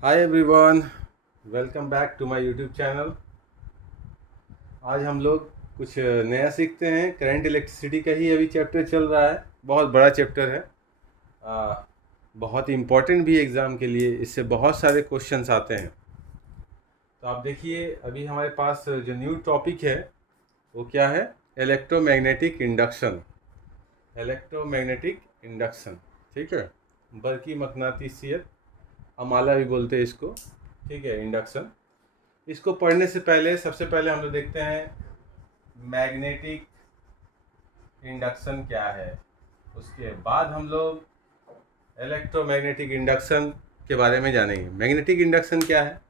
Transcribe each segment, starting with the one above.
Hi everyone, welcome back to my YouTube channel. आज हम लोग कुछ नया सीखते हैं। करंट इलेक्ट्रिसिटी का ही अभी चैप्टर चल रहा है। बहुत बड़ा चैप्टर है, आ, बहुत इम्पोर्टेंट भी एग्ज़ाम के लिए। इससे बहुत सारे क्वेश्चंस आते हैं। तो आप देखिए, अभी हमारे पास जो न्यू टॉपिक है वो क्या है? Electromagnetic induction. इलेक्ट्रोमैग्नेटिक इंडक्शन, ठीक है। बरकी मकनातीसियत, अमाला भी बोलते हैं इसको, ठीक है। इंडक्शन, इसको पढ़ने से पहले सबसे पहले हम लोग देखते हैं मैग्नेटिक इंडक्शन क्या है। उसके बाद हम लोग इलेक्ट्रोमैग्नेटिक इंडक्शन के बारे में जानेंगे। मैग्नेटिक इंडक्शन क्या है?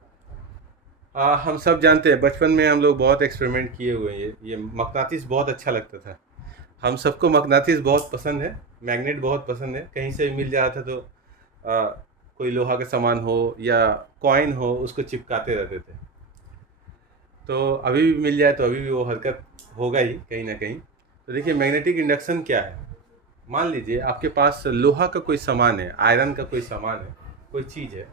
हम सब जानते हैं, बचपन में हम लोग बहुत एक्सपेरिमेंट किए हुए हैं। ये मकनातीस बहुत अच्छा लगता था। हम सबको मकनातीस बहुत पसंद है, मैग्नेट बहुत पसंद है। कहीं से भी मिल जाता था तो कोई लोहा का सामान हो या कॉइन हो, उसको चिपकाते रहते थे। तो अभी भी मिल जाए तो अभी भी वो हरकत होगा ही कहीं ना कहीं। तो देखिए, मैग्नेटिक इंडक्शन क्या है। मान लीजिए आपके पास लोहा का कोई सामान है, आयरन का कोई सामान है, कोई चीज़ है।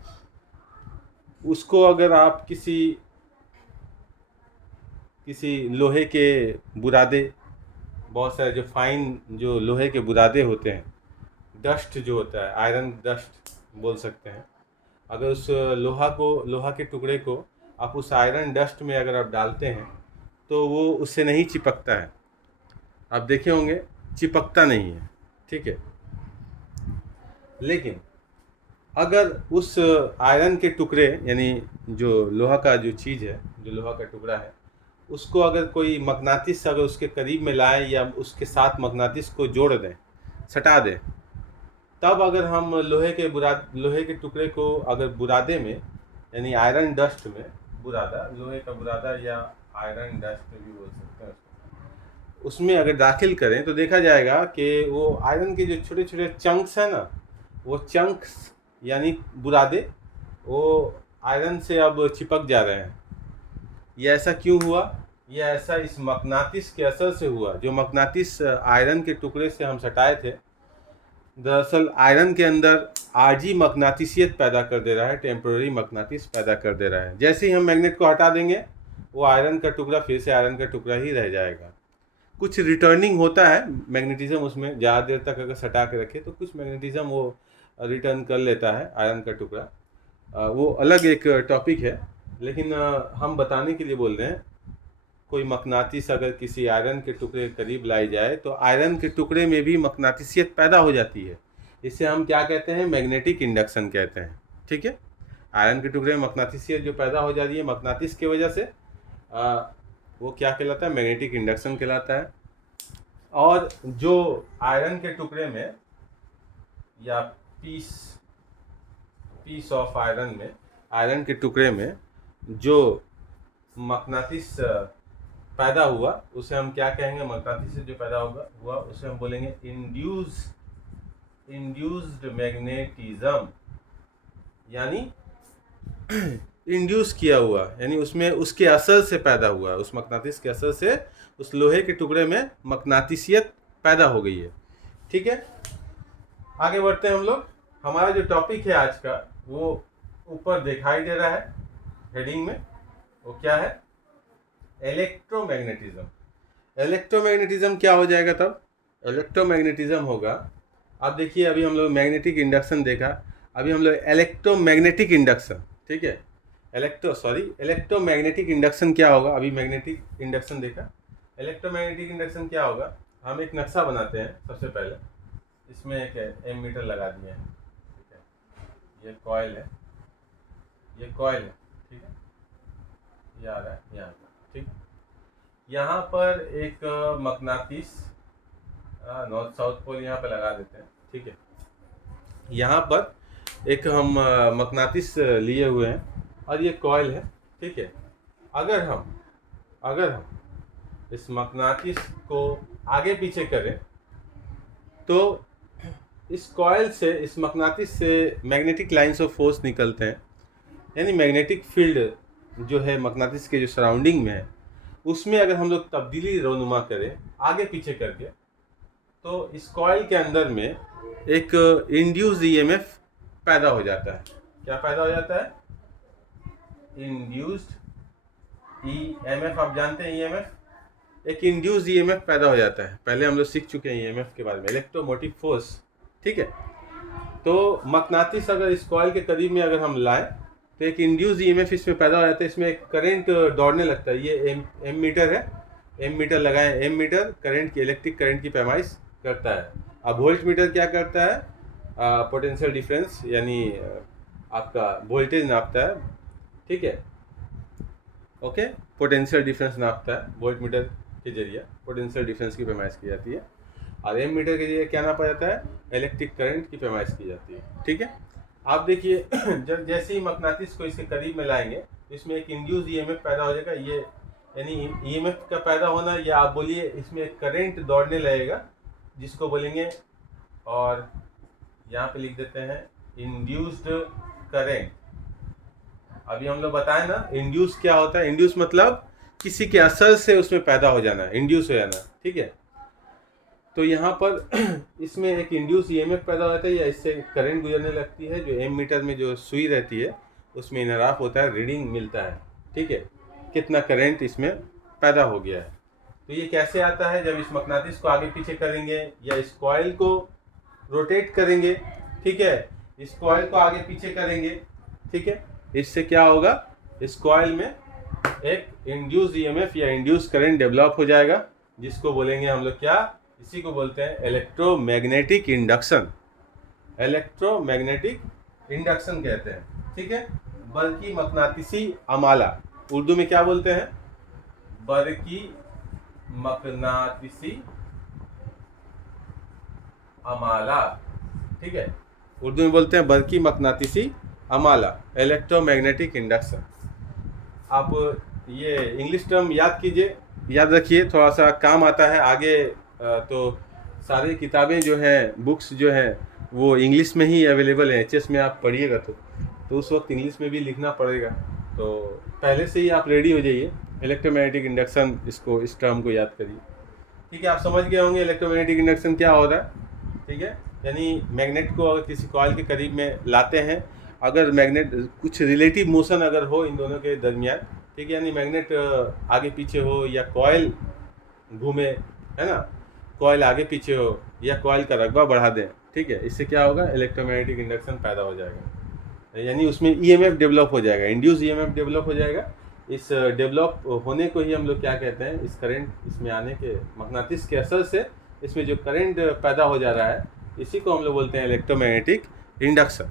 उसको अगर आप किसी किसी लोहे के बुरादे, बहुत सारे जो फाइन जो लोहे के बुरादे होते हैं, डस्ट जो होता है, आयरन डस्ट बोल सकते हैं। अगर उस लोहा के टुकड़े को आप उस आयरन डस्ट में अगर आप डालते हैं तो वो उससे नहीं चिपकता है। आप देखे होंगे, चिपकता नहीं है, ठीक है। लेकिन अगर उस आयरन के टुकड़े, यानी जो लोहा का जो चीज़ है, जो लोहा का टुकड़ा है, उसको अगर कोई मकनातीस अगर उसके करीब में लाएं या उसके साथ मकनातीस को जोड़ दें, सटा दें, तब अगर हम लोहे के टुकड़े को अगर बुरादे में, यानी आयरन डस्ट में, बुरादा, लोहे का बुरादा या आयरन डस्ट भी बोल सकते हैं उसको, उसमें अगर दाखिल करें तो देखा जाएगा कि वो आयरन के जो छोटे छोटे चंक्स हैं ना, वो चंक्स यानी बुरादे, वो आयरन से अब चिपक जा रहे हैं। ये ऐसा क्यों हुआ? ये ऐसा इस मकनातीस के असर से हुआ। जो मकनातीस आयरन के टुकड़े से हम सटाए थे, दरअसल आयरन के अंदर आरजी मकनातीसियत पैदा कर दे रहा है, टेम्पोररी मकनातीस पैदा कर दे रहा है। जैसे ही हम मैग्नेट को हटा देंगे, वो आयरन का टुकड़ा फिर से आयरन का टुकड़ा ही रह जाएगा। कुछ रिटर्निंग होता है मैग्नेटिज्म उसमें, ज़्यादा देर तक अगर सटा के रखे तो कुछ मैग्नेटिज्म वो रिटर्न कर लेता है आयरन का टुकड़ा। वो अलग एक टॉपिक है, लेकिन हम बताने के लिए बोल रहे हैं। कोई मकनातीस अगर किसी आयरन के टुकड़े के करीब लाई जाए तो आयरन के टुकड़े में भी मकनातीसियत पैदा हो जाती है। इसे हम क्या कहते हैं? मैग्नेटिक इंडक्शन कहते हैं, ठीक है। आयरन के टुकड़े में मकनातीसियत जो पैदा हो जाती है मकनातीस की वजह से, वो क्या कहलाता है? मैग्नेटिक इंडक्शन कहलाता है। और जो आयरन के टुकड़े में या पीस पीस ऑफ आयरन में, आयरन के टुकड़े में जो मकनातीस पैदा हुआ, उसे हम क्या कहेंगे? मकनातीस से जो पैदा हुआ उसे हम बोलेंगे इंड्यूस्ड मैग्नेटिज्म, यानी इंड्यूस किया हुआ, यानी उसमें उसके असर से पैदा हुआ, उस मकनातीस के असर से उस लोहे के टुकड़े में मकनातीसियत पैदा हो गई है, ठीक है। आगे बढ़ते हैं हम लोग। हमारा जो टॉपिक है आज का, वो ऊपर दिखाई दे रहा है हेडिंग में। वो क्या है? इलेक्ट्रोमैग्नेटिज्म। इलेक्ट्रोमैग्नेटिज्म क्या हो जाएगा तब? इलेक्ट्रोमैग्नेटिज्म होगा, अब देखिए, अभी हम लोग मैग्नेटिक इंडक्शन देखा, अभी हम लोग इलेक्ट्रोमैग्नेटिक इंडक्शन, ठीक है। इलेक्ट्रोमैग्नेटिक इंडक्शन क्या होगा? अभी मैग्नेटिक इंडक्शन देखा, इलेक्ट्रोमैग्नेटिक इंडक्शन क्या होगा? हम एक नक्शा बनाते हैं सबसे पहले। इसमें एक एमीटर लगा दिए हैं, ठीक है। ये कॉइल है, ये कॉइल है, ठीक है। ये आ रहा है यहाँ पर, ठीक। यहाँ पर एक मकनातीस, नॉर्थ साउथ पोल यहाँ पे लगा देते हैं, ठीक है। यहाँ पर एक हम मकनातीस लिए हुए हैं और ये कॉइल है, ठीक है। अगर हम इस मकनातीस को आगे पीछे करें तो इस कॉइल से, इस मकनातीस से मैग्नेटिक लाइंस ऑफ फोर्स निकलते हैं, यानी मैग्नेटिक फील्ड जो है मकनातीस के जो सराउंडिंग में है, उसमें अगर हम लोग तब्दीली रोनुमा करें आगे पीछे करके, तो इस कॉइल के अंदर में एक इंड्यूस्ड ईएमएफ पैदा हो जाता है। क्या पैदा हो जाता है? इंड्यूस्ड ईएमएफ, आप जानते हैं ईएमएफ, एक इंड्यूस्ड ईएमएफ पैदा हो जाता है। पहले हम लोग सीख चुके हैं ईएमएफ के बारे में, इलेक्ट्रोमोटिव फोर्स, ठीक है। तो मकनातीस अगर इस कॉइल के करीब में अगर हम लाएं तो एक इंड्यूस्ड ईएमएफ इसमें पैदा हो जाता है, इसमें एक करंट दौड़ने लगता है। ये एम मीटर है, एम मीटर लगाएं, एम मीटर करंट की, इलेक्ट्रिक करंट की पैमाइश करता है। अब वोल्ट मीटर क्या करता है, पोटेंशियल डिफरेंस यानी आपका वोल्टेज नापता है, ठीक है, ओके, पोटेंशियल डिफरेंस नापता है, वोल्ट मीटर के जरिए पोटेंशियल डिफरेंस की पैमाइश की जाती है। और एम मीटर के जरिए क्या नापा जाता है, इलेक्ट्रिक करंट की पैमाइश की जाती है, ठीक है। आप देखिए जब जैसे ही मकनातीस को इसके करीब में लाएंगे तो इसमें एक इंड्यूस ईएमएफ पैदा हो जाएगा। ये यानी ईएमएफ का पैदा होना, या आप बोलिए इसमें एक करंट दौड़ने लगेगा जिसको बोलेंगे, और यहाँ पे लिख देते हैं इंड्यूस्ड करंट। अभी हम लोग बताए ना इंड्यूस क्या होता है, इंड्यूस मतलब किसी के असर से उसमें पैदा हो जाना, इंड्यूस हो जाना, ठीक है। तो यहाँ पर इसमें एक इंड्यूस ईएमएफ पैदा होता है या इससे करंट गुजरने लगती है, जो एम मीटर में जो सुई रहती है उसमें इनराफ होता है, रीडिंग मिलता है, ठीक है, कितना करंट इसमें पैदा हो गया है। तो ये कैसे आता है, जब इस मकनातीस को आगे पीछे करेंगे या इस कॉइल को रोटेट करेंगे, ठीक है, इस कॉइल को आगे पीछे करेंगे, ठीक है, इससे क्या होगा, इस कॉइल में एक इंड्यूस ईएमएफ या इंड्यूस करंट डेवलप हो जाएगा, जिसको बोलेंगे हम लोग क्या, इसी को बोलते हैं इलेक्ट्रोमैग्नेटिक इंडक्शन, इलेक्ट्रोमैग्नेटिक इंडक्शन कहते हैं, ठीक है। बरकी मकनातीसी अमाला, उर्दू में क्या बोलते हैं, बरकी मकनातीसी अमाला, ठीक है, उर्दू में बोलते हैं बरकी मकनातीसी अमाला, इलेक्ट्रोमैग्नेटिक इंडक्शन। आप ये इंग्लिश टर्म याद कीजिए, याद रखिए, थोड़ा सा काम आता है आगे। तो सारी किताबें जो हैं, बुक्स जो हैं, वो इंग्लिश में ही अवेलेबल हैं। एचएस में आप पढ़िएगा तो उस वक्त इंग्लिश में भी लिखना पड़ेगा, तो पहले से ही आप रेडी हो जाइए। इलेक्ट्रोमैग्नेटिक इंडक्शन, इसको, इस टर्म को याद करिए, ठीक है। आप समझ गए होंगे इलेक्ट्रोमैग्नेटिक इंडक्शन क्या हो रहा है, ठीक है। यानी मैग्नेट को अगर किसी कॉइल के करीब में लाते हैं, अगर मैग्नेट कुछ रिलेटिव मोशन अगर हो इन दोनों के दरमियान, ठीक है, यानी मैग्नेट आगे पीछे हो या कॉइल घूमे, है ना, कॉइल आगे पीछे हो या कॉइल का रकबा बढ़ा दें, ठीक है, इससे क्या होगा, इलेक्ट्रोमैग्नेटिक इंडक्शन पैदा हो जाएगा, यानी उसमें ईएमएफ डेवलप हो जाएगा, इंड्यूस ईएमएफ डेवलप हो जाएगा। इस डेवलप होने को ही हम लोग क्या कहते हैं, इस करंट इसमें आने के मकनातीस के असर से इसमें जो करंट पैदा हो जा रहा है, इसी को हम लोग बोलते हैं इलेक्ट्रोमैग्नेटिक इंडक्शन,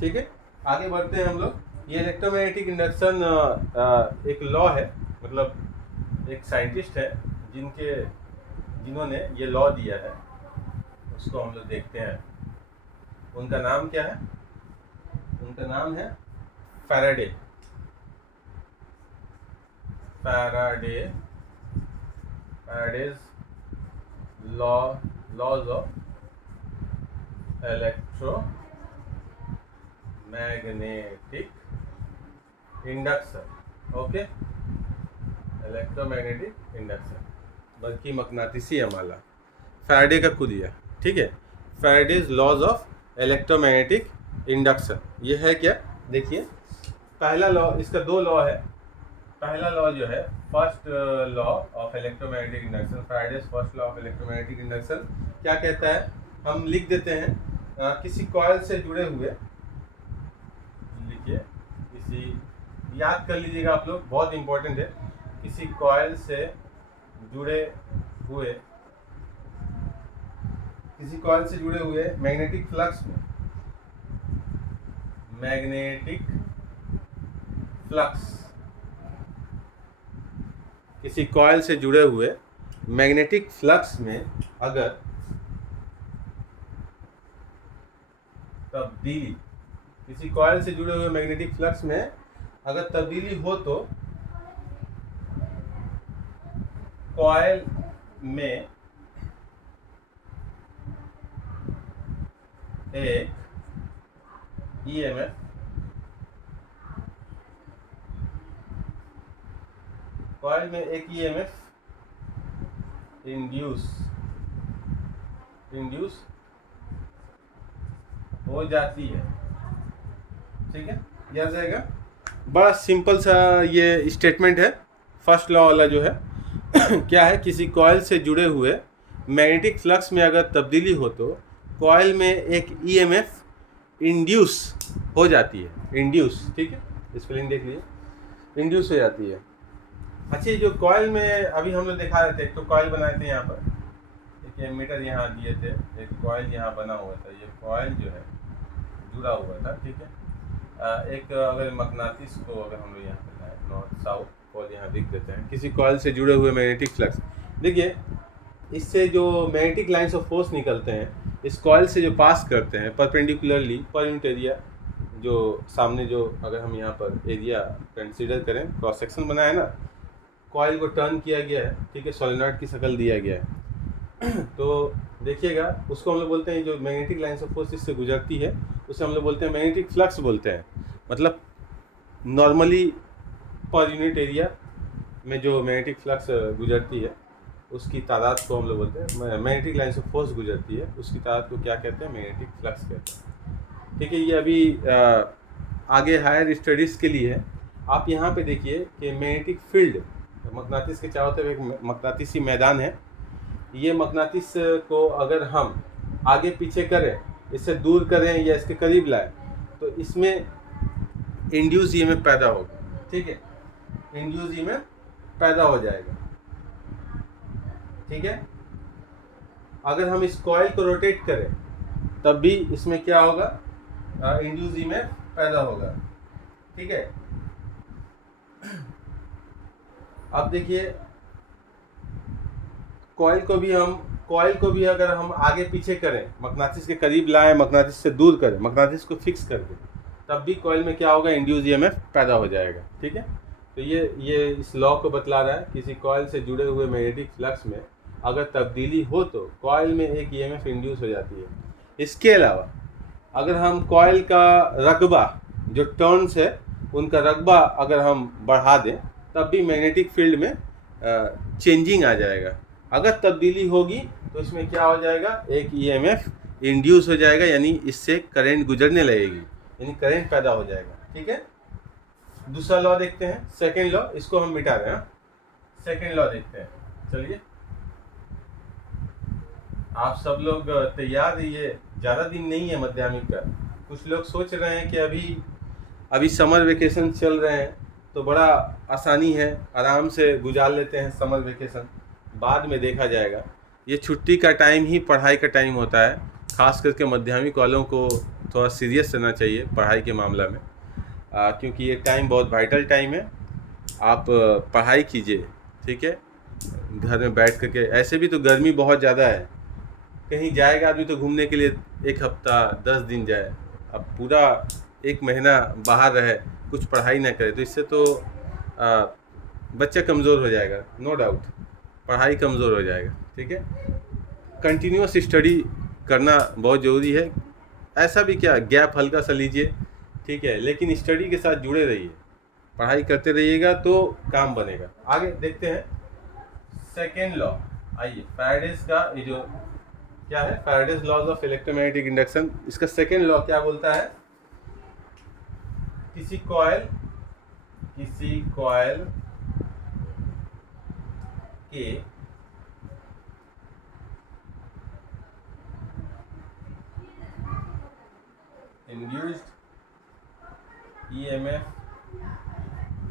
ठीक है। आगे बढ़ते हैं हम लोग। ये इलेक्ट्रोमैग्नेटिक इंडक्शन एक लॉ है, मतलब एक साइंटिस्ट है जिन्होंने ये लॉ दिया है, उसको हम लोग देखते हैं। उनका नाम क्या है, उनका नाम है Faraday, Faraday's laws of electromagnetic induction, okay, electromagnetic induction, बल्कि मकनातीसी अमाला, फैराडे का खुद दिया, ठीक है, Faraday's laws of electromagnetic induction. ये है क्या, देखिए, पहला लॉ, इसका दो लॉ है। पहला लॉ जो है first law of electromagnetic induction, Faraday's first law of electromagnetic induction क्या कहता है, हम लिख देते हैं, किसी कॉइल से जुड़े हुए, लिखिए, किसी, याद कर लीजिएगा आप लोग, बहुत इंपॉर्टेंट है, किसी कॉइल से जुड़े हुए, किसी कॉइल से जुड़े हुए मैग्नेटिक फ्लक्स में, मैग्नेटिक फ्लक्स, किसी कॉइल से जुड़े हुए मैग्नेटिक फ्लक्स में अगर तब्दीली, किसी कॉइल से जुड़े हुए मैग्नेटिक फ्लक्स में अगर तब्दीली हो तो कॉइल में एक ईएमएफ, कॉइल में एक ईएमएफ इंड्यूस हो जाती है, ठीक है, याद रहेगा। बड़ा सिंपल सा ये स्टेटमेंट है फर्स्ट लॉ वाला जो है। क्या है, किसी कॉइल से जुड़े हुए मैग्नेटिक फ्लक्स में अगर तब्दीली हो तो कॉइल में एक ईएमएफ इंड्यूस हो जाती है। इंड्यूस, ठीक है, स्पेलिंग देख लीजिए, इंड्यूस हो जाती है। अच्छा, जो कॉइल में अभी हम लोग दिखा रहे थे, एक तो कॉइल बनाए थे यहाँ पर, एक एमीटर यहाँ दिए थे, एक कॉइल यहाँ बना हुआ था, ये कॉइल जो है जुड़ा हुआ था, ठीक है। एक अगर मकनातीस को अगर हम लोग यहाँ पे लाए, नॉर्थ साउथ कॉइल यहाँ लिख देते हैं, किसी कॉइल से जुड़े हुए मैग्नेटिक फ्लक्स, देखिए इससे जो मैग्नेटिक लाइंस ऑफ फोर्स निकलते हैं इस कॉइल से जो पास करते हैं परपेंडिकुलरली पर यूनिट एरिया, जो सामने जो अगर हम यहाँ पर एरिया कंसीडर करें, क्रॉस सेक्शन बनाया है ना, कॉइल को टर्न किया गया है, ठीक है, सोलेनॉइड की शक्ल दिया गया है। तो देखिएगा, उसको हम लोग बोलते हैं, जो मैग्नेटिक लाइंस ऑफ फोर्स इससे गुजरती है उसे हम लोग बोलते हैं मैग्नेटिक फ्लक्स बोलते हैं। मतलब नॉर्मली पर यूनिट एरिया में जो मैग्नेटिक फ्लक्स गुजरती है उसकी तादाद को हम लोग बोलते हैं, मैग्नेटिक लाइंस ऑफ फोर्स गुजरती है उसकी तादाद को क्या कहते हैं, मैग्नेटिक फ्लक्स कहते हैं। ठीक है, ये अभी आगे हायर स्टडीज़ के लिए है। आप यहाँ पे देखिए कि मैग्नेटिक फील्ड, मकनातीस के चारों तरफ एक मकनातीसी मैदान है। ये मकनातीस को अगर हम आगे पीछे करें, इससे दूर करें या इसके करीब लाएं, तो इसमें इंड्यूस ईएमएफ पैदा होगा, ठीक है, इंड्यूस ईएमएफ पैदा हो जाएगा, ठीक है। अगर हम इस कॉइल को रोटेट करें तब भी इसमें क्या होगा, इंड्यूस ईएमएफ पैदा होगा, ठीक है। अब देखिए कॉइल को भी अगर हम आगे पीछे करें, मकनातीस के करीब लाएं, मकनातीस से दूर करें, मकनातीस को फिक्स कर दें, तब भी कॉइल में क्या होगा, इंड्यूस ईएमएफ पैदा हो जाएगा, ठीक है। तो ये इस लॉ को बतला रहा है, किसी कॉइल से जुड़े हुए मैग्नेटिक फ्लक्स में अगर तब्दीली हो तो कॉइल में एक ईएमएफ इंड्यूस हो जाती है। इसके अलावा अगर हम कॉइल का रकबा, जो टर्न्स है उनका रकबा अगर हम बढ़ा दें तब भी मैग्नेटिक फील्ड में चेंजिंग आ जाएगा। अगर तब्दीली होगी तो इसमें क्या हो जाएगा, एक ईएमएफ इंड्यूस हो जाएगा, यानी इससे करंट गुजरने लगेगी, यानी करंट पैदा हो जाएगा, ठीक है। दूसरा लॉ देखते हैं, सेकेंड लॉ, इसको हम मिटा रहे हैं, सेकेंड लॉ देखते हैं। चलिए, आप सब लोग तैयार रहिए, ज़्यादा दिन नहीं है माध्यमिक का। कुछ लोग सोच रहे हैं कि अभी समर वेकेशन चल रहे हैं तो बड़ा आसानी है, आराम से गुजार लेते हैं समर वेकेशन, बाद में देखा जाएगा। ये छुट्टी का टाइम ही पढ़ाई का टाइम होता है, खास करके माध्यमिक वालों को थोड़ा सीरियस रहना चाहिए पढ़ाई के मामला में, क्योंकि ये टाइम बहुत वाइटल टाइम है। आप पढ़ाई कीजिए, ठीक है, घर में बैठ करके। ऐसे भी तो गर्मी बहुत ज़्यादा है, कहीं जाएगा आदमी तो घूमने के लिए 1 हफ्ता 10 दिन जाए, अब पूरा 1 महीना बाहर रहे, कुछ पढ़ाई ना करे, तो इससे तो बच्चा कमज़ोर हो जाएगा, नो डाउट, पढ़ाई कमज़ोर हो जाएगा, ठीक है। कंटिन्यूअस स्टडी करना बहुत ज़रूरी है, ऐसा भी क्या गैप हल्का सा लीजिए, ठीक है, लेकिन स्टडी के साथ जुड़े रहिए, पढ़ाई करते रहिएगा तो काम बनेगा। आगे देखते हैं सेकेंड लॉ। आइए, फैराडेज का ये जो क्या है, Faraday's laws of electromagnetic induction, इसका सेकेंड लॉ क्या बोलता है, किसी कॉइल के इंड्यूस्ड ईएमएफ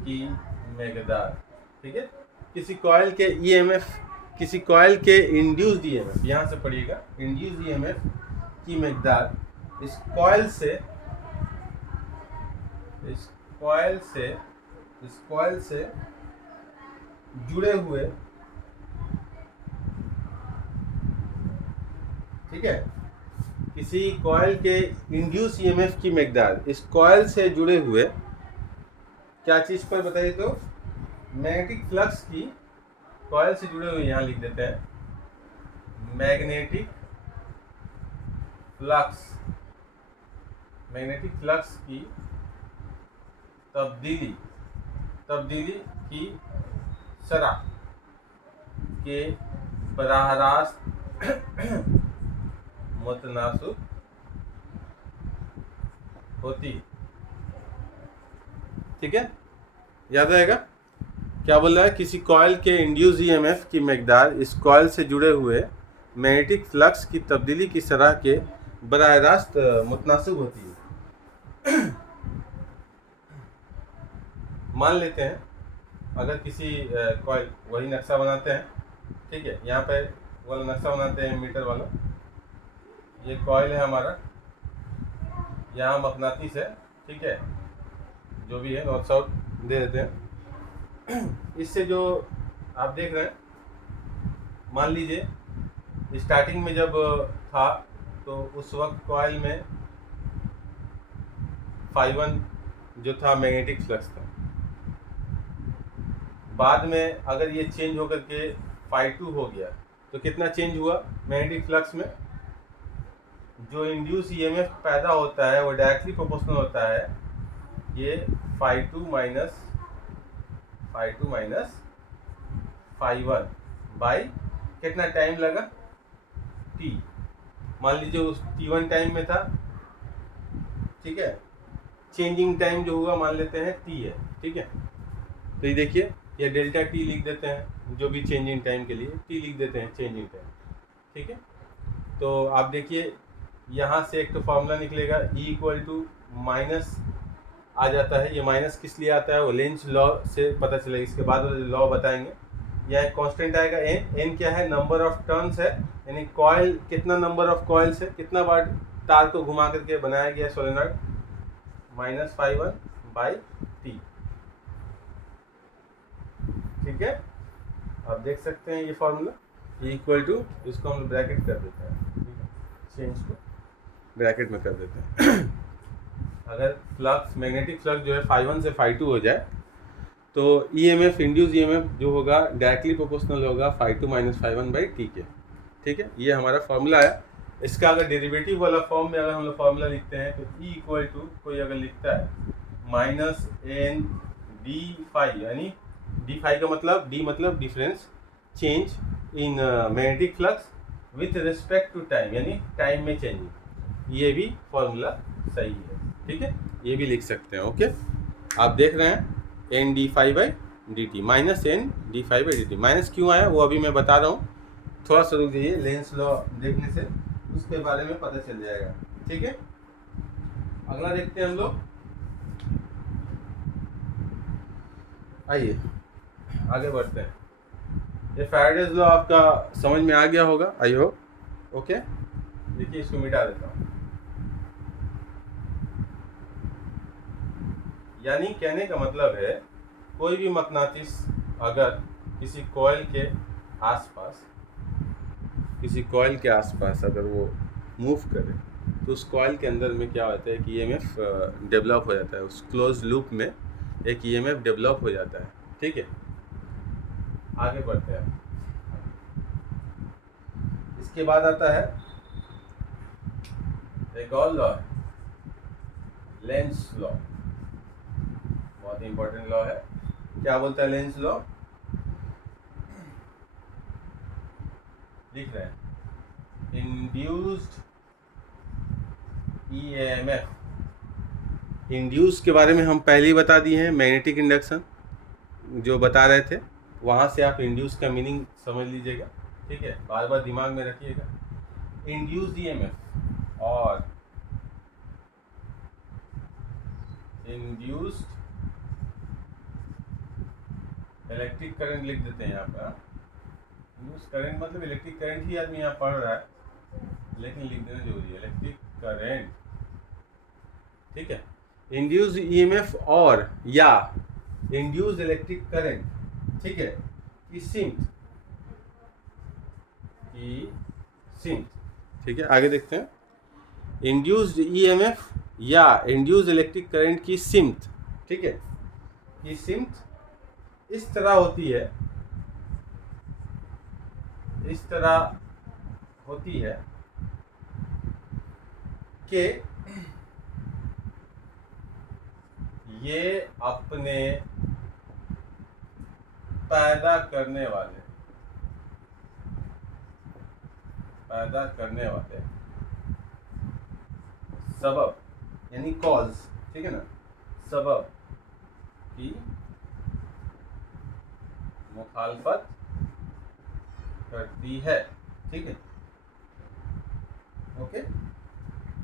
की मकदार, ठीक है, किसी कॉइल के ईएमएफ, किसी कॉइल के इंड्यूस्ड ईएमएफ, यहाँ से पढ़िएगा, इंड्यूस्ड ईएमएफ की मकदार इस कॉइल से जुड़े हुए, ठीक है, किसी कॉइल के इंड्यूस ईएमएफ की मकदार इस कॉइल से जुड़े हुए क्या चीज़ पर बताइए, तो मैग्नेटिक फ्लक्स की, कॉइल से जुड़े हुए यहाँ लिख देते हैं, मैग्नेटिक फ्लक्स की तब्दीली की शरह के बराह रास्त मुतनासिब होती, ठीक है, याद रहेगा। क्या बोल रहा है, किसी कॉइल के इंड्यूस ईएमएफ की मकदार इस कॉइल से जुड़े हुए मैग्नेटिक फ्लक्स की तब्दीली की शरह के बराह रास्त मुतनासिब होती है। मान लेते हैं अगर किसी कॉइल, वही नक्शा बनाते हैं, ठीक है, यहाँ पे वाला नक्शा बनाते हैं मीटर वाला। ये कॉइल है हमारा, यहाँ मकनातीस है, ठीक है, जो भी है नॉर्थ साउथ दे देते हैं। इससे जो आप देख रहे हैं, मान लीजिए स्टार्टिंग में जब था तो उस वक्त कॉइल में φ1 जो था मैग्नेटिक फ्लक्स था। बाद में अगर ये चेंज होकर के φ2 हो गया तो कितना चेंज हुआ मैग्नेटिक फ्लक्स में, जो इंड्यूस ईएमएफ पैदा होता है वो डायरेक्टली प्रोपोर्शनल होता है ये φ2 माइनस φ1 बाई कितना टाइम लगा t। मान लीजिए उस t1 टाइम में था, ठीक है, चेंजिंग टाइम जो हुआ मान लेते हैं t है, ठीक है। तो ये देखिए ये डेल्टा t लिख देते हैं, जो भी चेंजिंग टाइम के लिए t लिख देते हैं चेंजिंग टाइम, ठीक है। तो आप देखिए यहाँ से एक तो फॉर्मूला निकलेगा E इक्वल टू माइनस आ जाता है। ये माइनस किस लिए आता है वो लेंज लॉ से पता चलेगा, इसके बाद लॉ बताएंगे। यहाँ एक कांस्टेंट आएगा n क्या है, नंबर ऑफ टर्न्स है, यानी कॉइल कितना नंबर ऑफ कॉइल्स है, कितना बार तार को घुमा करके बनाया गया सोलेनॉइड, माइनस φ1 बाई t, ठीक है। आप देख सकते हैं ये फॉर्मूला E इक्वल टू, इसको हम ब्रैकेट कर देते हैं, ठीक है, चेंज को ब्रैकेट में कर देते हैं। अगर फ्लक्स मैग्नेटिक फ्लक्स जो है φ1 से φ2 हो जाए तो ईएमएफ इंड्यूस ईएमएफ जो होगा डायरेक्टली प्रोपोर्शनल होगा φ2 माइनस φ1 बाई टी के, ठीक है। ये हमारा फॉर्मूला है। इसका अगर डेरिवेटिव वाला फॉर्म में अगर हम लोग फॉर्मूला लिखते हैं तो E इक्वल टू कोई अगर लिखता है माइनस एन डी फाई, यानी डी फाई का मतलब डी मतलब difference change in magnetic flux with respect to time, यानी टाइम में चेंजिंग। ये भी फॉर्मूला सही है, ठीक है, ये भी लिख सकते हैं। ओके, आप देख रहे हैं N D phi by D T, minus N D phi by D T. Minus क्यों आया वो अभी मैं बता रहा हूँ, थोड़ा सा रुक जाइए, लेंस लॉ देखने से उसके बारे में पता चल जाएगा, ठीक है। अगला देखते हैं हम लोग, आइए आगे बढ़ते हैं। ये फैराडेज लॉ आपका समझ में आ गया होगा, आई होप। ओके, देखिए इसको मिटा देता हूँ। यानी कहने का मतलब है कोई भी मकनातीस अगर किसी कॉइल के आसपास अगर वो मूव करे तो उस कॉइल के अंदर में क्या होता है कि ईएमएफ डेवलप हो जाता है, उस क्लोज लूप में एक ईएमएफ डेवलप हो जाता है, ठीक है। आगे बढ़ते हैं। इसके बाद आता है एक और लॉ है, लेंस लॉ, बहुत इंपॉर्टेंट लॉ है। क्या बोलता है लेंस लॉ, लिख रहे हैं इंड्यूस्ड ईएमएफ। इंड्यूस के बारे में हम पहले ही बता दिए हैं, मैग्नेटिक इंडक्शन जो बता रहे थे, वहाँ से आप इंड्यूस का मीनिंग समझ लीजिएगा, ठीक है, बार बार दिमाग में रखिएगा। इंड्यूस्ड ईएमएफ और इंड्यूस्ड इलेक्ट्रिक करंट लिख देते हैं यहाँ पर। इंड्यूस्ड करंट मतलब इलेक्ट्रिक करंट ही आदमी यहाँ पढ़ रहा है, लेकिन लिख देना जरूरी है, इलेक्ट्रिक करंट, ठीक है। इंड्यूस्ड ईएमएफ और या इंड्यूस्ड इलेक्ट्रिक करंट, ठीक है, की सिम्त, ठीक है। आगे देखते हैं, इंड्यूस्ड ईएमएफ या इंड्यूस्ड इलेक्ट्रिक करंट की सिम्त, ठीक है, ये सिम्त इस तरह होती है, कि ये अपने पैदा करने वाले सबब, यानी कॉज, ठीक है ना, सबब की मुखालफत करती है। ठीक है, ओके।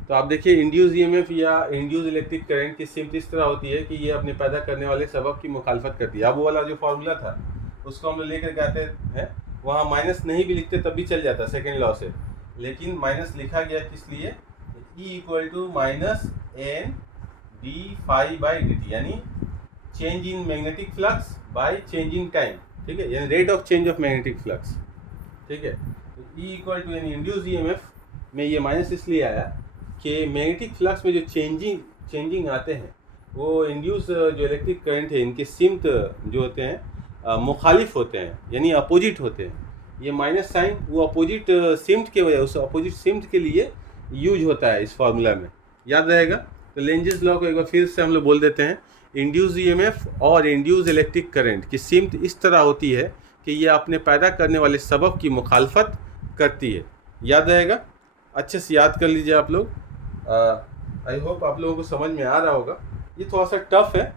तो आप देखिए इंड्यूस ईएमएफ या इंड्यूस इलेक्ट्रिक करंट की सिम्त इस तरह होती है कि ये अपने पैदा करने वाले सबब की मुखालफत करती है। अब वो वाला जो फार्मूला था उसको हम लोग लेकर के आते हैं, वहाँ माइनस नहीं भी लिखते तब भी चल जाता सेकेंड लॉ से, लेकिन माइनस लिखा गया किस लिए, E equal to minus N D phi by D T, यानी change in magnetic flux by change in time. ठीक है, यानी rate of change of magnetic flux. ठीक है, तो E इक्वल टू यानी इंड्यूस ईएमएफ में ये माइनस इसलिए आया कि मैग्नेटिक फ्लक्स में जो चेंजिंग आते हैं वो इंड्यूस जो इलेक्ट्रिक करंट है इनके सिम्त जो होते हैं मुखालिफ होते हैं, यानी अपोजिट होते हैं। ये माइनस साइन वो अपोजिट सिम्त के वजह, उस अपोजिट सिम्त के लिए यूज होता है इस फार्मूला में, याद रहेगा। तो लेंजेस लॉ को एक बार फिर से हम लोग बोल देते हैं, इंड्यूस ईएमएफ और इंड्यूस इलेक्ट्रिक करंट की सिम्त इस तरह होती है कि ये अपने पैदा करने वाले सबब की मुखालफत करती है, याद रहेगा। अच्छे से याद कर लीजिए आप लोग। आई होप आप लोगों को समझ में आ रहा होगा। ये थोड़ा सा टफ है,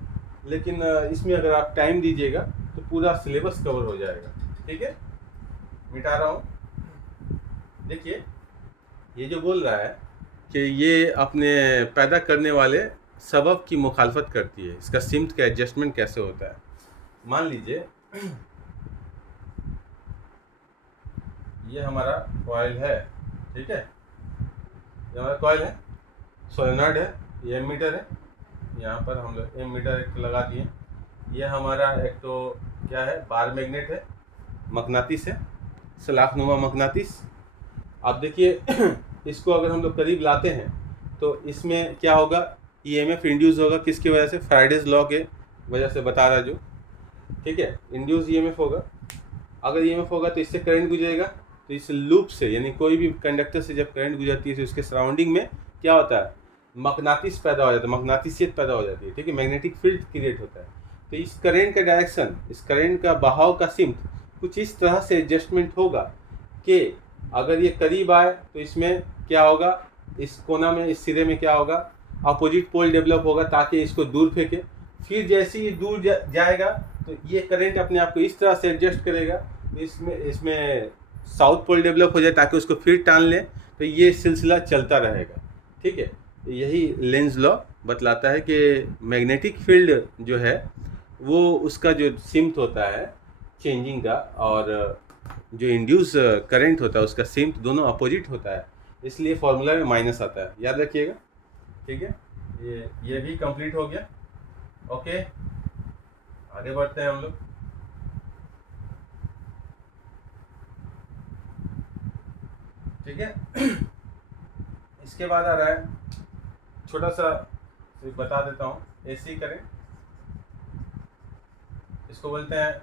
लेकिन इसमें अगर आप टाइम दीजिएगा तो पूरा सिलेबस कवर हो जाएगा। ठीक है, मिटा रहा हूँ। देखिए ये जो बोल रहा है कि ये अपने पैदा करने वाले सबब की मुखालफत करती है, इसका सिम्त का एडजस्टमेंट कैसे होता है। मान लीजिए ये हमारा कॉइल है, ठीक है, ये हमारा कॉइल है, सोलेनॉइड है, ये एमीटर है, यहाँ पर हम लोग एमीटर एक लगा दिए। ये हमारा एक तो क्या है, बार मैग्नेट है, मकनातीस है, सलाखनुमा मकनातीस। आप देखिए इसको अगर हम लोग करीब लाते हैं तो इसमें क्या होगा, ईएमएफ इंड्यूस होगा, किसकी वजह से, फ्राइडेज लॉ के वजह से बता रहा जो। ठीक है, इंड्यूस ईएमएफ होगा। अगर ईएमएफ होगा तो इससे करंट गुजरेगा, तो इस लूप से यानी कोई भी कंडक्टर से जब करंट गुजरती है तो उसके सराउंडिंग में क्या होता है, मकनातीस पैदा हो जाता है, मकनातीसियत पैदा हो जाती है। ठीक है, मैग्नेटिक फील्ड क्रिएट होता है। तो इस करंट का डायरेक्शन, इस करंट का बहाव का सिम्त कुछ इस तरह से एडजस्टमेंट होगा कि अगर ये करीब आए तो इसमें क्या होगा, इस कोना में, इस सिरे में क्या होगा, अपोजिट पोल डेवलप होगा ताकि इसको दूर फेंके। फिर जैसे ही दूर जाएगा तो ये करंट अपने आप को इस तरह से एडजस्ट करेगा, तो इसमें साउथ पोल डेवलप हो जाए ताकि उसको फिर टान ले, तो ये सिलसिला चलता रहेगा। ठीक है, यही लेंज लॉ बतलाता है कि मैग्नेटिक फील्ड जो है वो उसका जो सिम्त होता है चेंजिंग का, और जो इंड्यूस करंट होता है उसका सिम्त दोनों अपोजिट होता है, इसलिए फॉर्मूला में माइनस आता है, याद रखिएगा। ठीक है, ये भी कंप्लीट हो गया। ओके, आगे बढ़ते हैं हम लोग। ठीक है, इसके बाद आ रहा है, छोटा सा बता देता हूँ, एसी करंट, इसको बोलते हैं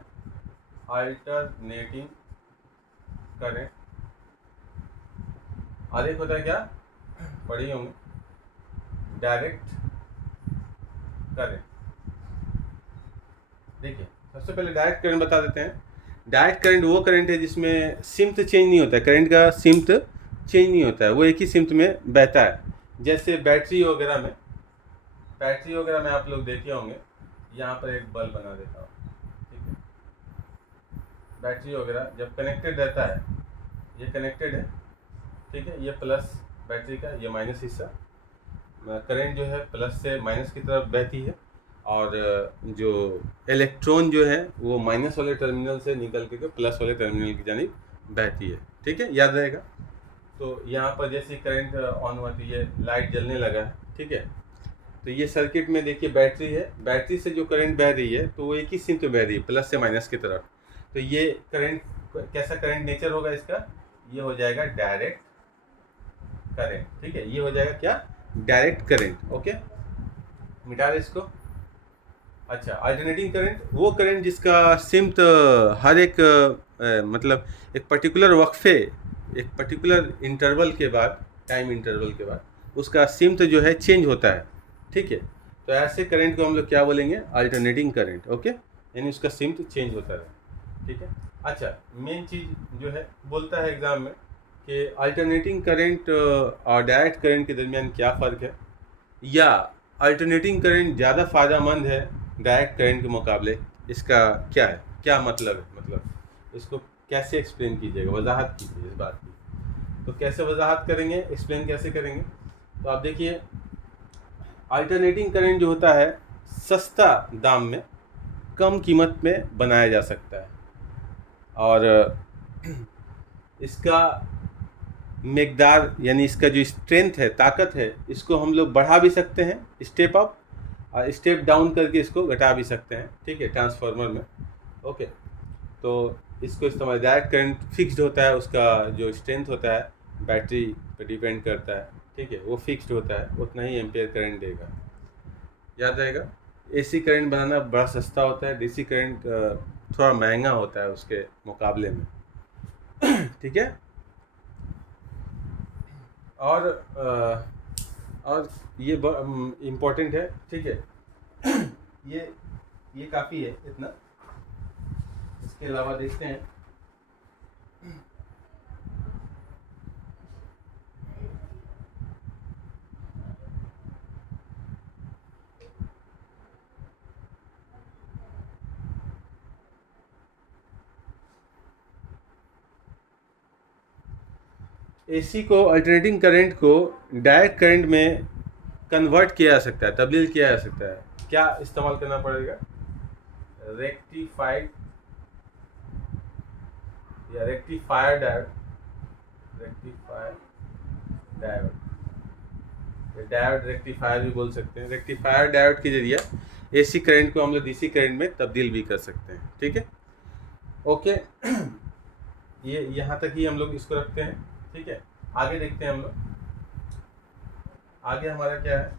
अल्टरनेटिंग करंट। और एक होता है क्या, पढ़ी होंगे, डायरेक्ट करंट। देखिए सबसे पहले डायरेक्ट करंट बता देते हैं। डायरेक्ट करंट वो करंट है जिसमें सिम्त चेंज नहीं होता है, करंट का सिम्त चेंज नहीं होता है, वो एक ही सिम्त में बहता है। जैसे बैटरी वगैरह में आप लोग देखे होंगे, यहाँ पर एक बल्ब बना देता हूँ। ठीक है, बैटरी वगैरह जब कनेक्टेड रहता है, ये कनेक्टेड है, ठीक है, ये प्लस बैटरी का, ये माइनस हिस्सा, करंट जो है प्लस से माइनस की तरफ बहती है, और जो इलेक्ट्रॉन जो है वो माइनस वाले टर्मिनल से निकल के प्लस वाले टर्मिनल की जानिब बहती है। ठीक है, याद रहेगा। तो यहाँ पर जैसे करंट ऑन हुआ तो ये लाइट जलने लगा है। ठीक है, तो ये सर्किट में देखिए बैटरी है, बैटरी से जो करंट बह रही है तो वो एक ही सिम्त बह रही है, प्लस से माइनस की तरफ। तो ये करंट कैसा करंट नेचर होगा इसका, ये हो जाएगा डायरेक्ट करंट। ठीक है, ये हो जाएगा क्या, डायरेक्ट करंट। ओके, मिटा रहे इसको। अच्छा, अल्टरनेटिंग करंट वो करंट जिसका सिम्त हर एक मतलब एक पर्टिकुलर वक्फे, एक पर्टिकुलर इंटरवल के बाद, टाइम इंटरवल के बाद उसका सिम्त जो है चेंज होता है। ठीक है, तो ऐसे करंट को हम लोग क्या बोलेंगे, अल्टरनेटिंग करंट। ओके, यानी उसका सिम्त चेंज होता है। ठीक है, अच्छा, मेन चीज़ जो है बोलता है एग्ज़ाम में कि अल्टरनेटिंग करंट और डायरेक्ट करंट के दरमियान क्या फ़र्क है, या अल्टरनेटिंग करंट ज़्यादा फ़ायदेमंद है डायरेक्ट करंट के मुकाबले इसका क्या है, क्या मतलब है, मतलब इसको कैसे एक्सप्लेन कीजिएगा, वजाहत कीजिए इस बात की। तो कैसे वजाहत करेंगे, एक्सप्लेन कैसे करेंगे? तो आप देखिए, अल्टरनेटिंग करंट जो होता है सस्ता दाम में कम कीमत में बनाया जा सकता है, और इसका मकदार यानी इसका जो स्ट्रेंथ है, ताकत है, इसको हम लोग बढ़ा भी सकते हैं स्टेप अप, और स्टेप डाउन करके इसको घटा भी सकते हैं, ठीक है, ट्रांसफार्मर में। ओके, तो इसको इस्तेमाल, डायरेक्ट करंट फिक्स्ड होता है, उसका जो स्ट्रेंथ होता है बैटरी पर डिपेंड करता है, ठीक है, वो फिक्स्ड होता है, उतना ही एम्पियर करंट देगा, याद रहेगा। एसी करंट बनाना बड़ा सस्ता होता है, डीसी करंट थोड़ा महंगा होता है उसके मुकाबले में, ठीक है। और ये इम्पोर्टेंट है, ठीक है। ये काफ़ी है इतना, इसके अलावा देखते हैं। एसी को, अल्टरनेटिंग करंट को डायरेक्ट करंट में कन्वर्ट किया जा सकता है, तब्दील किया जा सकता है। क्या इस्तेमाल करना पड़ेगा? रेक्टिफाइड या rectifier diode, rectifier diode, diode rectifier भी बोल सकते हैं। रेक्टिफायर डायोड के जरिए एसी करंट को हम लोग डीसी करंट में तब्दील भी कर सकते हैं, ठीक है। ओके, ये यहाँ तक ही हम लोग इसको रखते हैं, ठीक है। आगे देखते हैं हम लोग, आगे हमारा क्या है।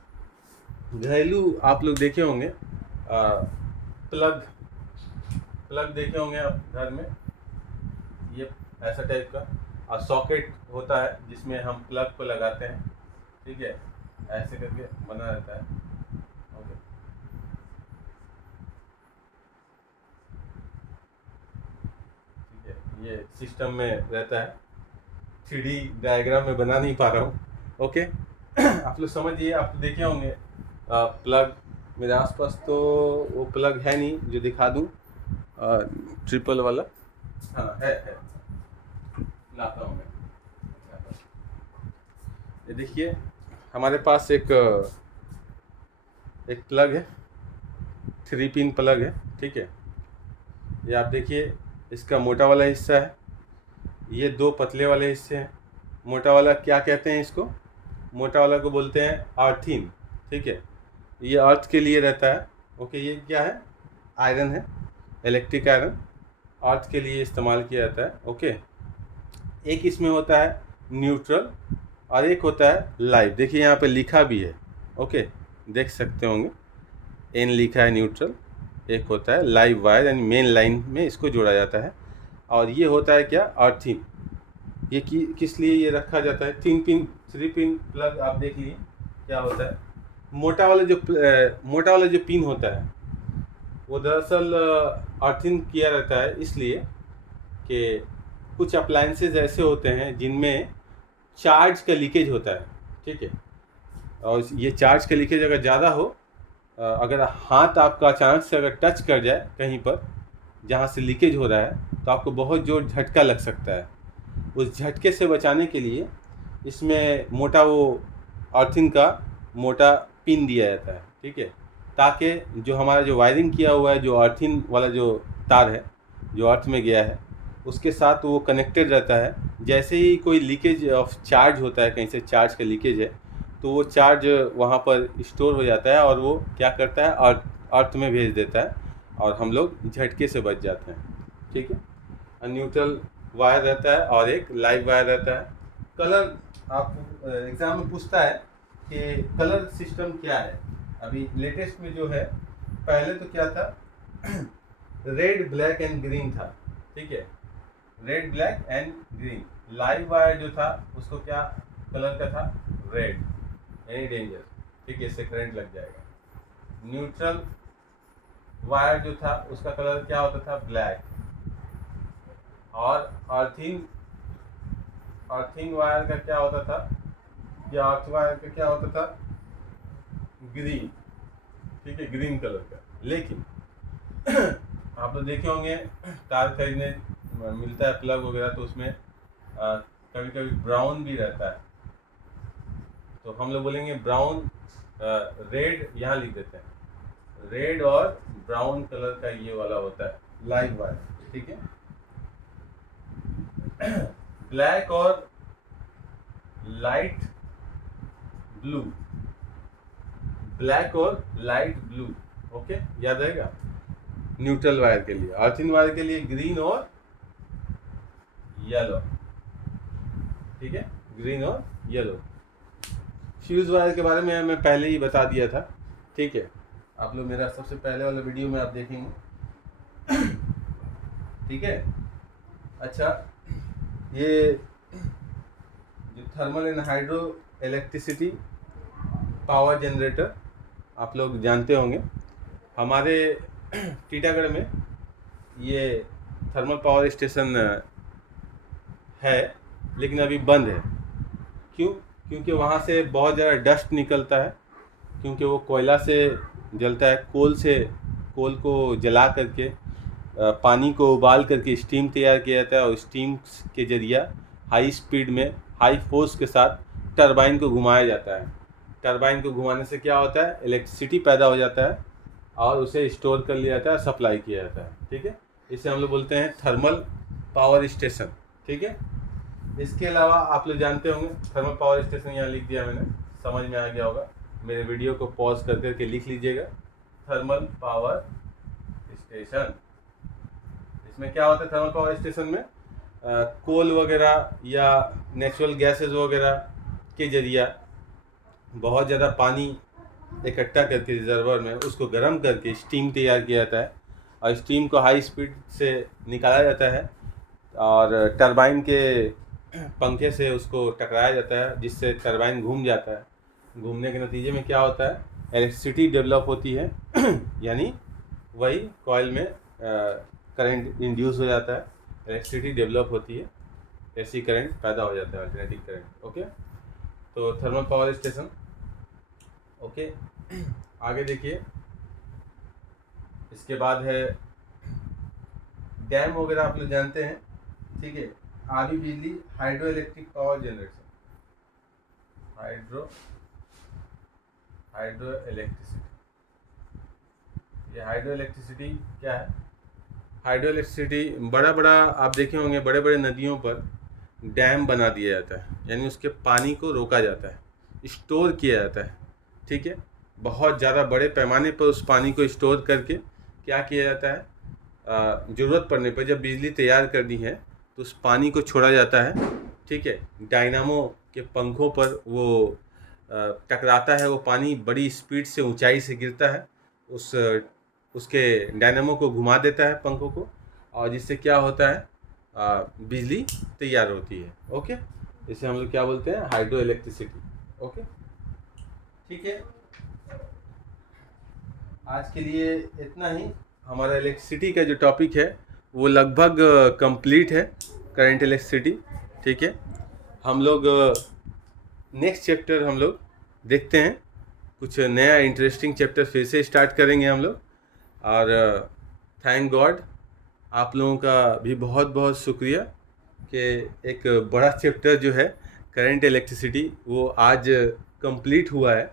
घरेलू आप लोग देखे होंगे, प्लग देखे होंगे आप घर में, ये ऐसा टाइप का, और सॉकेट होता है जिसमें हम प्लग को लगाते हैं, ठीक है, ऐसे करके बना रहता है। ओके, ठीक है, ये सिस्टम में रहता है, 3D डायग्राम में बना नहीं पा रहा हूँ। ओके, आप लोग समझिए, आप तो देखे होंगे प्लग। मेरे आसपास तो वो प्लग है नहीं जो दिखा दूँ, ट्रिपल वाला। हाँ, है, लाता हूँ मैं। ये देखिए, हमारे पास एक प्लग है, 3 पिन प्लग है, ठीक है। ये आप देखिए, इसका मोटा वाला हिस्सा है, ये 2 पतले वाले हिस्से हैं। मोटा वाला क्या कहते हैं इसको? मोटा वाला को बोलते हैं अर्थिन, ठीक है, ये अर्थ के लिए रहता है। ओके, ये क्या है? आयरन है, इलेक्ट्रिक आयरन, अर्थ के लिए इस्तेमाल किया जाता है। ओके, एक इसमें होता है न्यूट्रल और एक होता है लाइव। देखिए यहाँ पे लिखा भी है, ओके, देख सकते होंगे, एन लिखा है न्यूट्रल। एक होता है लाइव वायर, यानी मेन लाइन में इसको जोड़ा जाता है। और ये होता है क्या? अर्थिंग। ये किस लिए ये रखा जाता है? 3 पिन प्लग आप देख लीजिए क्या होता है। मोटा वाला जो पिन होता है वो दरअसल अर्थिंग किया रहता है, इसलिए कि कुछ अप्लायंसेज ऐसे होते हैं जिनमें चार्ज का लीकेज होता है, ठीक है। और ये चार्ज का लीकेज अगर ज़्यादा हो, अगर हाथ आपका अचानक से अगर टच कर जाए कहीं पर जहाँ से लीकेज हो रहा है, तो आपको बहुत जोर झटका लग सकता है। उस झटके से बचाने के लिए इसमें मोटा वो अर्थिंग का मोटा पिन दिया जाता है, ठीक है, ताकि जो हमारा जो वायरिंग किया हुआ है, जो अर्थिंग वाला जो तार है जो अर्थ में गया है, उसके साथ वो कनेक्टेड रहता है। जैसे ही कोई लीकेज ऑफ चार्ज होता है, कहीं से चार्ज का लीकेज है, तो वो चार्ज वहाँ पर स्टोर हो जाता है और वो क्या करता है, अर्थ में भेज देता है, और हम लोग झटके से बच जाते हैं, ठीक है। न्यूट्रल वायर रहता है और एक लाइव वायर रहता है। कलर, आप एग्ज़ाम में पूछता है कि कलर सिस्टम क्या है। अभी लेटेस्ट में जो है, पहले तो क्या था, रेड, ब्लैक एंड ग्रीन था, ठीक है, red, black and green. Live wire जो था उसको क्या कलर का था? रेड, एनी डेंजर, ठीक है, इससे करंट लग जाएगा। न्यूट्रल वायर जो था उसका कलर क्या होता था? ब्लैक। और अर्थिंग वायर का क्या होता था, या अर्थ वायर का क्या होता था? ग्रीन, ठीक है, ग्रीन कलर का। लेकिन आप लोग देखे होंगे कार खरीदने मिलता है प्लग वगैरह, तो उसमें कभी कभी ब्राउन भी रहता है, तो हम लोग बोलेंगे ब्राउन, रेड यहाँ लिख देते हैं, रेड और ब्राउन कलर का ये वाला होता है लाइव वायर, ठीक है। ब्लैक और लाइट ब्लू, ब्लैक और लाइट ब्लू, ओके, याद रहेगा। न्यूट्रल वायर के लिए, अर्थिंग वायर के लिए ग्रीन और येलो, ठीक है, ग्रीन और येलो। फ्यूज वायर के बारे में मैं पहले ही बता दिया था, ठीक है, आप लोग मेरा सबसे पहले वाला वीडियो में आप देखेंगे, ठीक है। अच्छा, ये जो thermal and hydro electricity power generator आप लोग जानते होंगे, हमारे टीटागढ़ में ये थर्मल पावर स्टेशन है, लेकिन अभी बंद है। क्यों? क्योंकि वहाँ से बहुत ज़्यादा डस्ट निकलता है, क्योंकि वो कोयला से जलता है, कोल को जला करके पानी को उबाल करके स्टीम तैयार किया जाता है, और स्टीम के जरिए हाई स्पीड में हाई फोर्स के साथ टरबाइन को घुमाया जाता है। टरबाइन को घुमाने से क्या होता है, इलेक्ट्रिसिटी पैदा हो जाता है और उसे स्टोर कर लिया जाता है, सप्लाई किया जाता है, ठीक है। इसे हम लोग बोलते हैं थर्मल पावर स्टेशन, ठीक है। इसके अलावा आप लोग जानते होंगे थर्मल पावर स्टेशन, यहाँ लिख दिया मैंने, समझ में आ गया होगा, मेरे वीडियो को पॉज कर करके लिख लीजिएगा, थर्मल पावर स्टेशन। इसमें क्या होता है थर्मल पावर स्टेशन में, कोल वगैरह या नेचुरल गैसेस वगैरह के जरिए बहुत ज़्यादा पानी इकट्ठा करके रिजर्वर में उसको गर्म करके स्टीम तैयार किया जाता है, और स्टीम को हाई स्पीड से निकाला जाता है और टरबाइन के पंखे से उसको टकराया जाता है, जिससे टरबाइन घूम जाता है। घूमने के नतीजे में क्या होता है, इलेक्ट्रिसिटी डेवलप होती है यानी वही कॉइल में करंट इंड्यूस हो जाता है, इलेक्ट्रिसिटी डेवलप होती है, ऐसी करंट पैदा हो जाता है, अल्टरनेटिंग करंट, ओके। तो थर्मल पावर स्टेशन, ओके। आगे देखिए, इसके बाद है डैम वगैरह आप लोग जानते हैं, ठीक है। आधी बिजली, hydro electric power generation, hydro electricity. ये हाइड्रो इलेक्ट्रिसिटी क्या है, हाइड्रो इलेक्ट्रिसिटी बड़ा बड़ा आप देखे होंगे, बड़े बड़े नदियों पर डैम बना दिया जाता है, यानी उसके पानी को रोका जाता है, स्टोर किया जाता है, ठीक है। बहुत ज़्यादा बड़े पैमाने पर उस पानी को स्टोर करके क्या किया जाता है, ज़रूरत पड़ने पर जब बिजली तैयार करनी है तो उस पानी को छोड़ा जाता है, ठीक है। डायनामो के पंखों पर वो टकराता है, वो पानी बड़ी स्पीड से ऊंचाई से गिरता है, उसके डायनामो को घुमा देता है पंखों को, और जिससे क्या होता है, बिजली तैयार होती है, ओके। इसे हम लोग क्या बोलते हैं, हाइड्रो इलेक्ट्रिसिटी, ओके, ठीक है। आज के लिए इतना ही। हमारा इलेक्ट्रिसिटी का जो टॉपिक है वो लगभग कंप्लीट है, करंट इलेक्ट्रिसिटी, ठीक है। हम लोग नेक्स्ट चैप्टर हम लोग देखते हैं, कुछ नया इंटरेस्टिंग चैप्टर फिर से स्टार्ट करेंगे हम लोग, और थैंक गॉड आप लोगों का भी बहुत बहुत शुक्रिया कि एक बड़ा चैप्टर जो है करंट इलेक्ट्रिसिटी वो आज कंप्लीट हुआ है।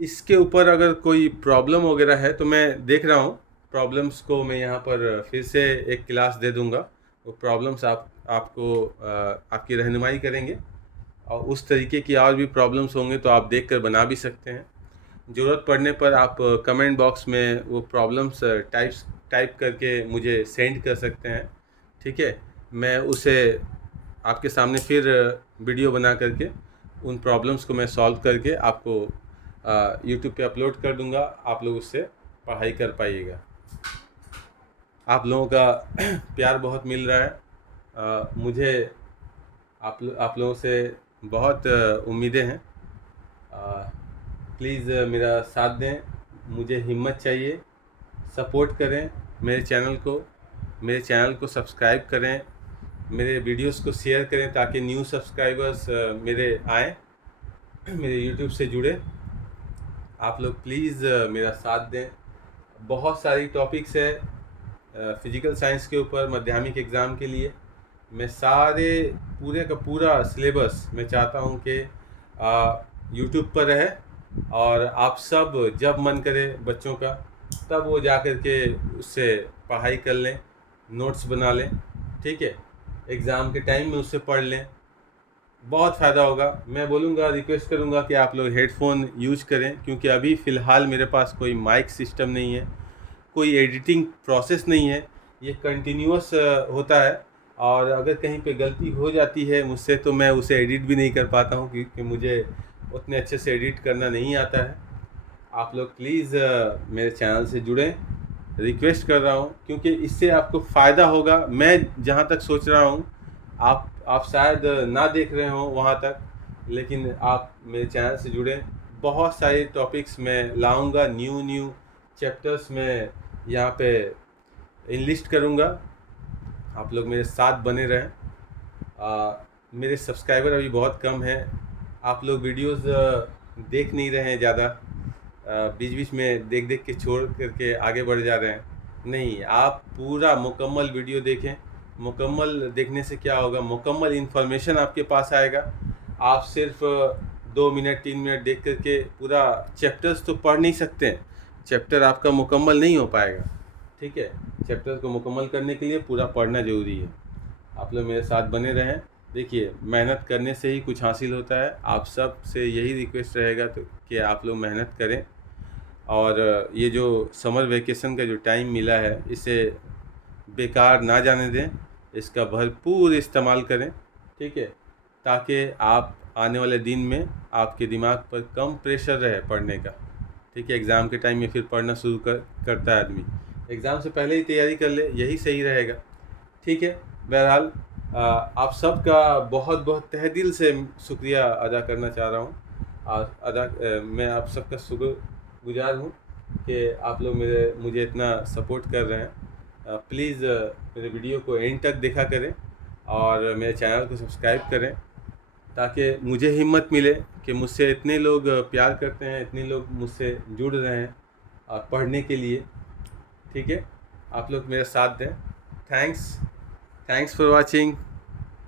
इसके ऊपर अगर कोई प्रॉब्लम वगैरह है तो मैं देख रहा हूँ, प्रॉब्लम्स को मैं यहाँ पर फिर से एक क्लास दे दूँगा, वो प्रॉब्लम्स आपको आपकी रहनुमाई करेंगे, और उस तरीके की और भी प्रॉब्लम्स होंगे तो आप देखकर बना भी सकते हैं। ज़रूरत पड़ने पर आप कमेंट बॉक्स में वो प्रॉब्लम्स टाइप करके मुझे सेंड कर सकते हैं, ठीक है। मैं उसे आपके सामने फिर वीडियो बना करके उन प्रॉब्लम्स को मैं सॉल्व करके आपको यूट्यूब पे अपलोड कर दूंगा, आप लोग उससे पढ़ाई कर पाइएगा। आप लोगों का प्यार बहुत मिल रहा है, मुझे आप लोगों से बहुत उम्मीदें हैं। प्लीज़ मेरा साथ दें, मुझे हिम्मत चाहिए, सपोर्ट करें मेरे चैनल को सब्सक्राइब करें, मेरे वीडियोस को शेयर करें ताकि न्यू सब्सक्राइबर्स मेरे आएँ, मेरे यूट्यूब से जुड़े। आप लोग प्लीज़ मेरा साथ दें, बहुत सारी टॉपिक्स है फिजिकल साइंस के ऊपर माध्यमिक एग्ज़ाम के लिए। मैं सारे पूरे का पूरा सिलेबस मैं चाहता हूँ कि यूट्यूब पर रहे और आप सब जब मन करे बच्चों का तब वो जा कर के उससे पढ़ाई कर लें, नोट्स बना लें, ठीक है। एग्ज़ाम के टाइम में उससे पढ़ लें, बहुत फ़ायदा होगा। मैं बोलूँगा, रिक्वेस्ट करूँगा कि आप लोग हेडफोन यूज करें, क्योंकि अभी फ़िलहाल मेरे पास कोई माइक सिस्टम नहीं है, कोई एडिटिंग प्रोसेस नहीं है, ये कंटिन्यूअस होता है। और अगर कहीं पे गलती हो जाती है मुझसे तो मैं उसे एडिट भी नहीं कर पाता हूँ, क्योंकि मुझे उतने अच्छे से एडिट करना नहीं आता है। आप लोग प्लीज़ मेरे चैनल से जुड़ें, रिक्वेस्ट कर रहा हूँ, क्योंकि इससे आपको फ़ायदा होगा। मैं जहाँ तक सोच रहा हूँ आप शायद ना देख रहे हो वहाँ तक, लेकिन आप मेरे चैनल से जुड़ें। बहुत सारे टॉपिक्स मैं लाऊंगा, न्यू चैप्टर्स में यहाँ पे इनलिस्ट करूँगा। आप लोग मेरे साथ बने रहें। मेरे सब्सक्राइबर अभी बहुत कम हैं, आप लोग वीडियोस देख नहीं रहे हैं ज़्यादा, बीच बीच में देख देख के छोड़ करके आगे बढ़ जा रहे हैं। नहीं, आप पूरा मुकम्मल वीडियो देखें। मुकम्मल देखने से क्या होगा, मुकम्मल इन्फॉर्मेशन आपके पास आएगा। आप सिर्फ 2 मिनट 3 मिनट देख करके पूरा चैप्टर्स तो पढ़ नहीं सकते हैं, चैप्टर आपका मुकम्मल नहीं हो पाएगा, ठीक है। चैप्टर को मुकम्मल करने के लिए पूरा पढ़ना ज़रूरी है। आप लोग मेरे साथ बने रहें। देखिए, मेहनत करने से ही कुछ हासिल होता है। आप सब से यही रिक्वेस्ट रहेगा तो कि आप लोग मेहनत करें, और ये जो समर वेकेशन का जो टाइम मिला है इसे बेकार ना जाने दें, इसका भरपूर इस्तेमाल करें, ठीक है, ताकि आप आने वाले दिन में आपके दिमाग पर कम प्रेशर रहे पढ़ने का, ठीक है। एग्ज़ाम के टाइम में फिर पढ़ना शुरू करता है आदमी, एग्ज़ाम से पहले ही तैयारी कर ले, यही सही रहेगा, ठीक है। बहरहाल आप सब का बहुत बहुत तहे दिल से शुक्रिया अदा करना चाह रहा हूँ। मैं आप सबका शुक्रगुजार हूँ कि आप लोग मुझे इतना सपोर्ट कर रहे हैं। प्लीज़ मेरे वीडियो को एंड तक देखा करें और मेरे चैनल को सब्सक्राइब करें, ताकि मुझे हिम्मत मिले कि मुझसे इतने लोग प्यार करते हैं, इतने लोग मुझसे जुड़ रहे हैं और पढ़ने के लिए, ठीक है। आप लोग मेरा साथ दें। Thanks for watching.